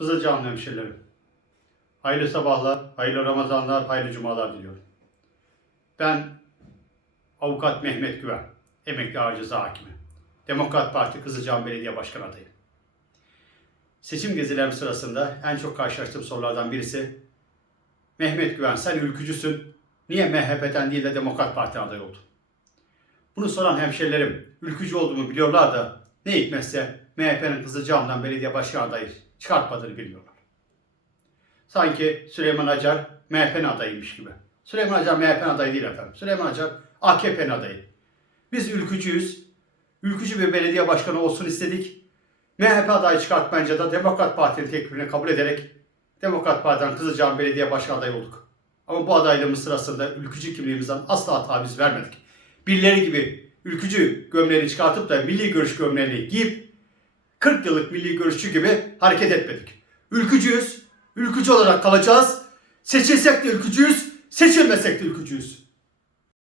Kızılcahamam hemşehrilerim. Hayırlı sabahlar, hayırlı Ramazanlar, hayırlı cumalar diliyorum. Ben Avukat Mehmet Güven, emekli ağır hakimi. Demokrat Parti Kızılcahamam Belediye Başkanı adayım. Seçim gezilerim sırasında en çok karşılaştığım sorulardan birisi Mehmet Güven sen ülkücüsün. Niye MHP'den değil de Demokrat Parti adayı oldun? Bunu soran hemşerilerim ülkücü olduğumu biliyorlar da ne hikmetse MHP'nin Kızılcahamam'dan belediye başkan adayı çıkartmadığını bilmiyorlar. Sanki Süleyman Acar MHP'nin adayıymış gibi. Süleyman Acar MHP'nin adayı değil efendim. Süleyman Acar AKP'nin adayı. Biz ülkücüyüz. Ülkücü bir belediye başkanı olsun istedik. MHP adayı çıkartmayınca da Demokrat Parti'nin teklifini kabul ederek Demokrat Parti'den Kızılcahamam Belediye Başkanı adayı olduk. Ama bu adaylığımız sırasında ülkücü kimliğimizden asla taviz vermedik. Birileri gibi ülkücü gömleğini çıkartıp da milli görüş gömleğini giyip 40 yıllık milli görüşçü gibi hareket etmedik. Ülkücüyüz, ülkücü olarak kalacağız. Seçilsek de ülkücüyüz, seçilmesek de ülkücüyüz.